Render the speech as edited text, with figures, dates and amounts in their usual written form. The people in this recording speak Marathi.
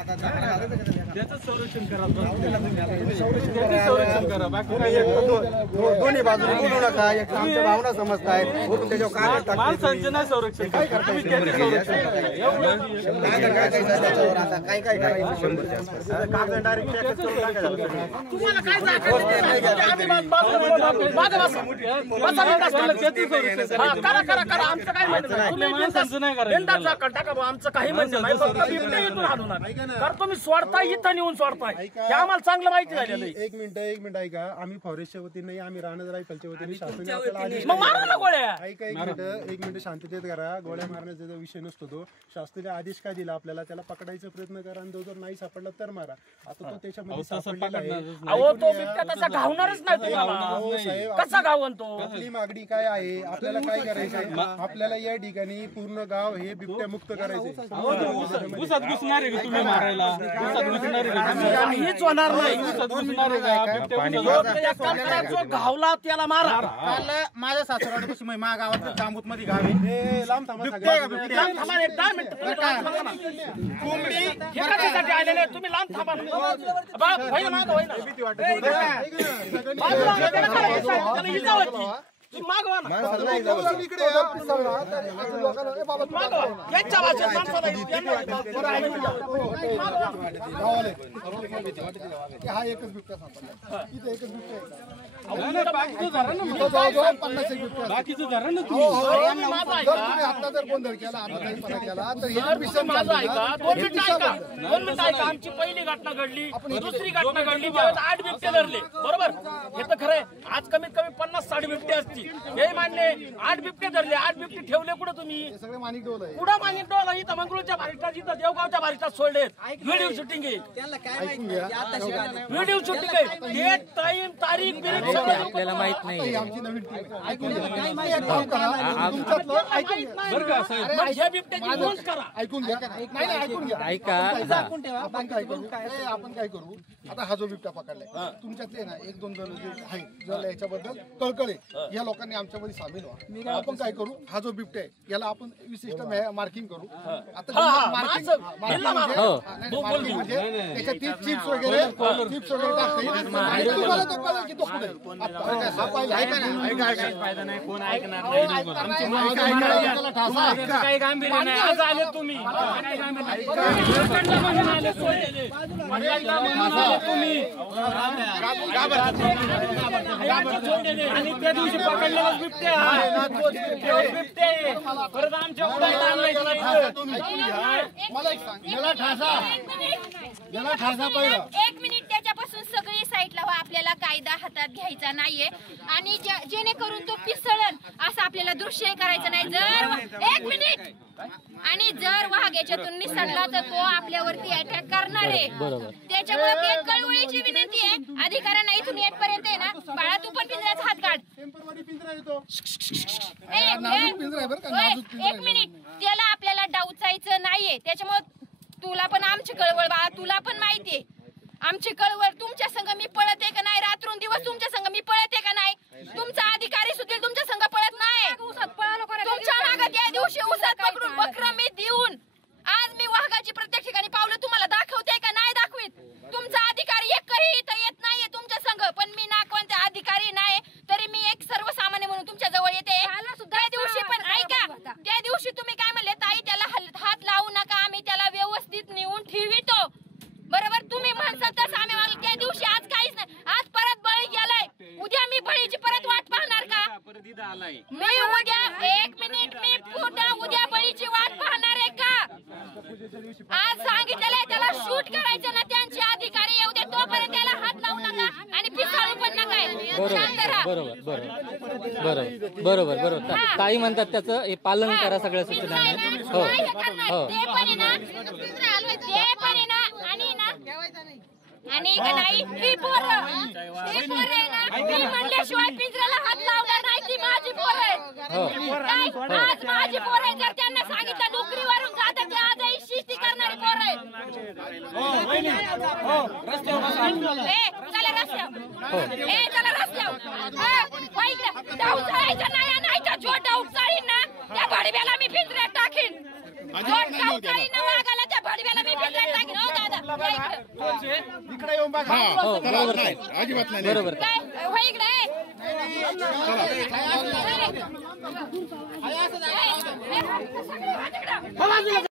त्याचं संरक्षण करा, संरक्षण करा. बाकी काय दोन्ही बाजूने बोलू नका. एक आमच्या भावना समजताय वरून त्याच्यावर काय माणसांचं नाही संरक्षण काय करता काय करायचं तुम्हाला काय करा करा करा. आमचं काय म्हणणं आमचं काही म्हणणं नाही. करतो मी सोडताय इथं नेऊन सोडताय हे आम्हाला चांगलं माहिती झालेलं आहे. एक मिनिट ऐका. आम्ही फॉरेस्टच्या वतीने आम्ही राहणार रायफलच्या वतीने शासनाने मग मारा ना गोळ्या. ऐका एक मिनिट शांततेत करा. गोळ्या मारण्याचा विषय नसतो तो. शासनाने आदेश काय दिला आपल्याला, त्याला पकडायचा प्रयत्न करा आणि तो जर नाही सापडला तर मारा. आता तो त्याच्यामध्ये सापडलेला आहे. अहो तो बिबट्या तसा घावणारच नाही तुम्हाला. कसा घावन तो? आपली मागणी काय आहे, आपल्याला काय करायचं? आपल्याला या ठिकाणी पूर्ण गाव हे बिबट्या मुक्त करायचे. उसात घुसणार आहे का तुम्ही मारायला? उसात घुसणार आहे का? काहीच होणार नाही. उसात घुसणार आहे का? जो घावला त्याला मारा. काल माझ्या सासरवाडीपासून माझ्या गावात जांबूत मध्ये गाव आहे. लांब थांबा लांब थांबा, एक 10 मिनिटं. कोंबडी हे कशासाठी आलेले तुम्ही? लांब थांबा. होईल मागं होईल. मागवा ना. यांच्या भाषेत माणसाला हा एकच बिबट्या सापडला. इथे एकच बिबट्या आहे. बाकीचं धरण ना आता जर गोंधळ केला, आता काही पणा केला तर माझं ऐका. 2 मिनिटं ऐका. आमची पहिली घटना घडली, दुसरी घटना घडली त्यावेळेस 8 बिबटे धरले. बरोबर, हे तर खरंय. आज कमीत कमी 50-60 बिबटे असतील हे मान्य. 8 बिबटे धरले. 8 बिबटे ठेवले कुठं तुम्ही? सगळे माणिक डोल आहे. कुठं माणिक डोला? इथं मंगळूरच्या भारीटात, इथं देवगावच्या भारीटात सोडलेत. व्हिडिओ शूटिंग आहे. व्हिडिओ शूटिंग आहे. डेट, टाइम, तारीख आपल्याला माहित नाही. आमची नवीन ऐकून घ्या. ऐकून घ्या. ऐका. आपण काय करू आता, हा जो बिबट्या पकडलाय तुमच्यातले ना 1-2 जण जे आहे जर याच्याबद्दल कळकळे या लोकांनी आमच्यामध्ये सामील व्हा. आपण काय करू, हा जो बिबट्या आहे याला आपण विशिष्ट मार्किंग करू. आता मार्किंग म्हणजे त्याच्यात चिप्स वगैरे टाकते आणि तुम्हाला तो कळेल की तो कुठे आहे. काही गांभीर्य नाही. आज आले तुम्ही आणि त्या दिवशी पकडलेला बिबट्या परत आमच्या एक मिनिट. त्याच्यापासून सगळी साईडला व्हा. आपल्याला कायदा हातात घ्यायचा नाहीये आणि जेणेकरून तो पिसळण असं आपल्याला दृश्य करायचं नाही. जर 1 मिनिट आणि जर वाघ याच्यातून निसटला तर तो आपल्यावरती अटॅक करणार आहे. त्याच्यामुळे एक कळवळीची विनंती आहे अधिकाऱ्यांना इथून येतपर्यंत आहे ना, बाळा तू पण पिंजऱ्याचा हात काढ. एक मिनिट. त्याला आपल्याला डावचायचं नाहीये. त्याच्यामुळे तुला पण आमची कळवळ बाळा, तुला पण माहितीये आमची कळवळ. तुमच्या संघ मी पळते का नाही? रात्रून दिवस तुमच्या संघ मी पळते का नाही? तुमचा अधिकारी सुद्धा तुमच्या संघ पळत नाही. तुमच्या मागे त्या दिवशी उसात पकडून बकरं मी देऊन आज मी वाघाची प्रत्येक ठिकाणी पावलं तुम्हाला दाखवते का नाही दाखवीत? तुमचा अधिकारी एकही इथं येत नाहीये तुमच्या संघ. पण मी ना कोणत्या अधिकारी नाही तरी मी एक सर्वसामान्य म्हणून तुमच्या जवळ येते. त्या दिवशी पण ऐका, त्या दिवशी तुम्ही काय म्हणले, ताई त्याला हात लावू नका, आम्ही त्याला व्यवस्थित नेऊन ठेवितो. बरोबर, तुम्ही म्हणसाल तसं आम्ही वागलो. त्या दिवशी आज काहीच नाही. आज परत बळी गेलाय. उद्या मी बळीची परत वाट पाहणार का? मी उद्या 1 मिनिट मी उद्या बळीची वाट पाहणार आहे का? आज सांगितलेलं आहे त्याला शूट करायचं ना. त्यांचे अधिकारी येऊ दे तोपर्यंत त्याला हात लावू नका आणि पिसाळू पण नका. शांत राहा. बरोबर. ताई म्हणतात त्याचं हे पालन करा सगळ्या सूचना. हो ते पण ना आणि का नाही ही पोरं आहे ना, मी म्हणल्याशिवाय पिंजऱ्याला हात लावणार नाही. ती माझी पोरं आहे. आज माझी पोरं आहे. जर त्यांना सांगितलं नोकरीवरून जातात ते आजही शिस्ती करणारी पोरं आहे. चला रस्त्यावर डाऊ चाळायचा नाही तर जो डाऊ चाळीन ना त्या भडव्याला मी पिंजऱ्यात टाकीन. जो डाऊ चाळीन ना वाघाला त्या भडव्याला मी पिंजऱ्यात टाकीन. हो दादा याला बघा तोच आहे. इकडे येऊन बघा. हो बरोबर नाही अजिबात नाही बरोबर काय हो इकडे